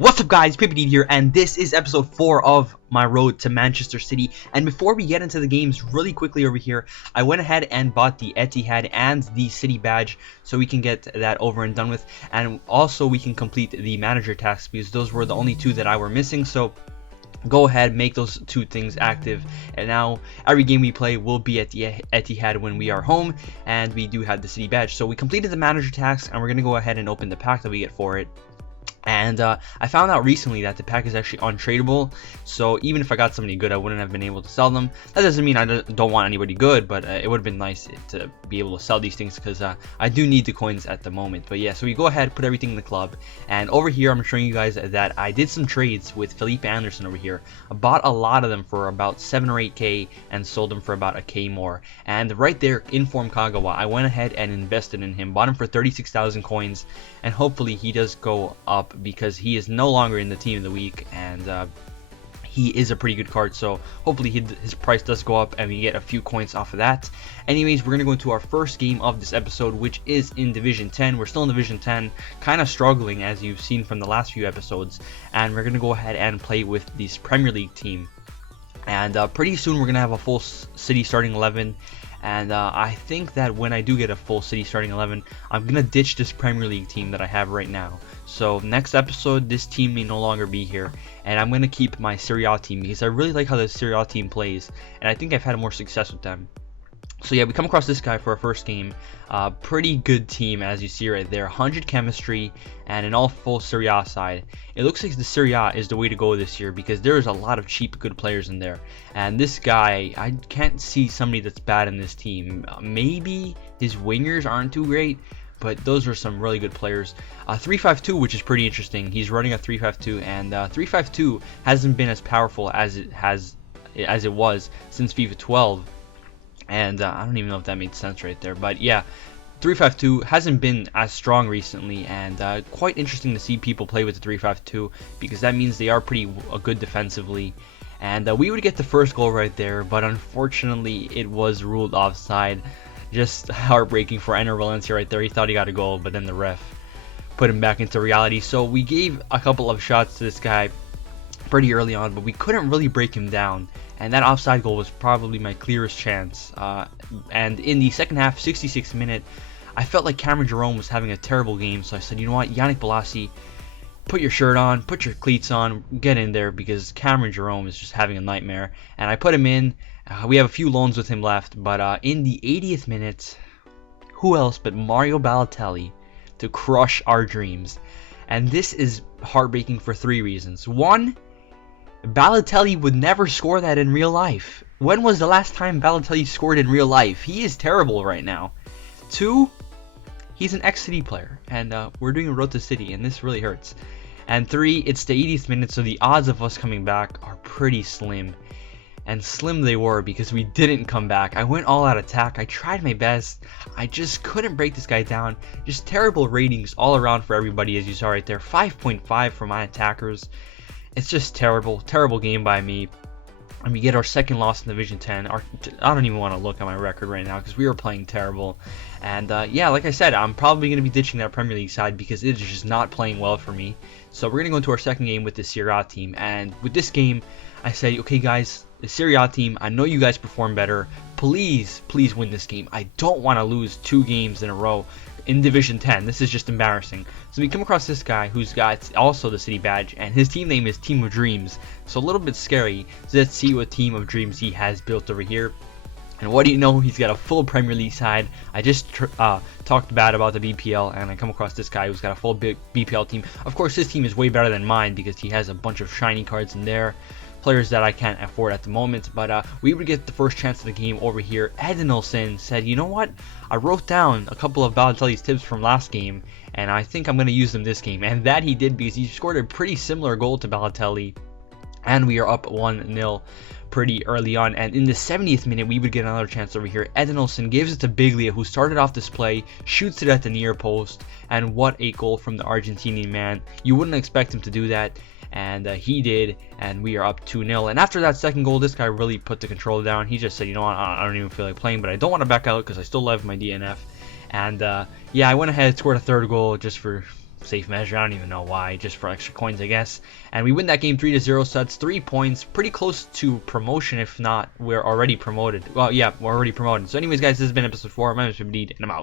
What's up guys, Pippity here, and this is episode 4 of my road to Manchester City. And before we get into the games, really quickly over here, I went ahead and bought the Etihad and the City badge so we can get that over and done with, and also we can complete the manager tasks because those were the only two that I were missing. So go ahead, make those two things active, and now every game we play will be at the Etihad when we are home, and we do have the City badge. So we completed the manager tasks, and we're gonna go ahead and open the pack that we get for it. And I found out recently that the pack is actually untradeable, so even if I got somebody good, I wouldn't have been able to sell them. That doesn't mean I don't want anybody good, but it would have been nice to be able to sell these things because I do need the coins at the moment. But yeah, so we go ahead, put everything in the club, and over here I'm showing you guys that I did some trades with Felipe Anderson over here. I bought a lot of them for about 7 or 8k and sold them for about a k more. And right there, Inform Kagawa, I went ahead and invested in him, bought him for 36,000 coins, and hopefully he does go up because he is no longer in the team of the week, and he is a pretty good card, so hopefully his price does go up and we get a few coins off of that. Anyways, we're going to go into our first game of this episode, which is in Division 10. We're still in Division 10, kind of struggling as you've seen from the last few episodes, and we're going to go ahead and play with this Premier League team. And pretty soon we're going to have a full City starting 11. And I think that when I do get a full City starting 11, I'm going to ditch this Premier League team that I have right now. So next episode, this team may no longer be here, and I'm going to keep my Serie A team because I really like how the Serie A team plays, and I think I've had more success with them. So yeah, we come across this guy for our first game. Pretty good team, as you see right there. 100 chemistry and an all full Serie A side. It looks like the Serie A is the way to go this year because there is a lot of cheap good players in there. And this guy, I can't see somebody that's bad in this team. Maybe his wingers aren't too great, but those are some really good players. 3-5-2, which is pretty interesting. He's running a 3-5-2, and 3-5-2 hasn't been as powerful as it was since FIFA 12. And I don't even know if that made sense right there, but yeah, 3-5-2 hasn't been as strong recently, and quite interesting to see people play with the 3-5-2 because that means they are pretty good defensively. And we would get the first goal right there, but unfortunately it was ruled offside. Just heartbreaking for Enner Valencia right there. He thought he got a goal, but then the ref put him back into reality. So we gave a couple of shots to this guy pretty early on, but we couldn't really break him down. And that offside goal was probably my clearest chance. And in the second half, 66th minute, I felt like Cameron Jerome was having a terrible game. So I said, you know what, Yannick Bolasie, put your shirt on, put your cleats on, get in there because Cameron Jerome is just having a nightmare. And I put him in. We have a few loans with him left. But in the 80th minute, who else but Mario Balotelli to crush our dreams. And this is heartbreaking for 3 reasons. 1, Balotelli would never score that in real life. When was the last time Balotelli scored in real life? He is terrible right now. 2, he's an ex-City player, and we're doing a road to City, and this really hurts. And 3, it's the 80th minute, so the odds of us coming back are pretty slim. And slim they were because we didn't come back. I went all out attack. I tried my best. I just couldn't break this guy down. Just terrible ratings all around for everybody, as you saw right there. 5.5 for my attackers. It's just terrible game by me. And we get our second loss in Division 10. I don't even want to look at my record right now because we were playing terrible. And yeah, like I said, I'm probably going to be ditching that Premier League side because it is just not playing well for me. So we're going to go into our second game with the Serie A team. And with this game, I say, okay guys, the Serie A team, I know you guys perform better. Please win this game. I don't want to lose 2 games in a row in Division 10. This is just embarrassing. So we come across this guy who's got also the City badge, and his team name is Team of Dreams. So a little bit scary. So let's see what Team of Dreams he has built over here. And what do you know? He's got a full Premier League side. I just talked bad about the BPL, and I come across this guy who's got a full BPL team. Of course, his team is way better than mine because he has a bunch of shiny cards in there. Players that I can't afford at the moment, but we would get the first chance of the game over here. Edinelson said, you know what, I wrote down a couple of Balotelli's tips from last game, and I think I'm going to use them this game. And that he did because he scored a pretty similar goal to Balotelli, and we are up 1-0 pretty early on. And in the 70th minute, we would get another chance over here. Edinelson gives it to Biglia, who started off this play, shoots it at the near post, and what a goal from the Argentinian man. You wouldn't expect him to do that, and he did, and we are up 2-0. And after that second goal, this guy really put the control down. He just said, you know what, I don't even feel like playing, but I don't want to back out because I still love my DNF. And yeah, I went ahead and scored a third goal just for safe measure. I don't even know why, just for extra coins, I guess. And we win that game 3-0, so that's 3 points, pretty close to promotion. If not, we're already promoted. Well, yeah, we're already promoted. So anyways, guys, this has been episode 4. My name is Abdeed, and I'm out.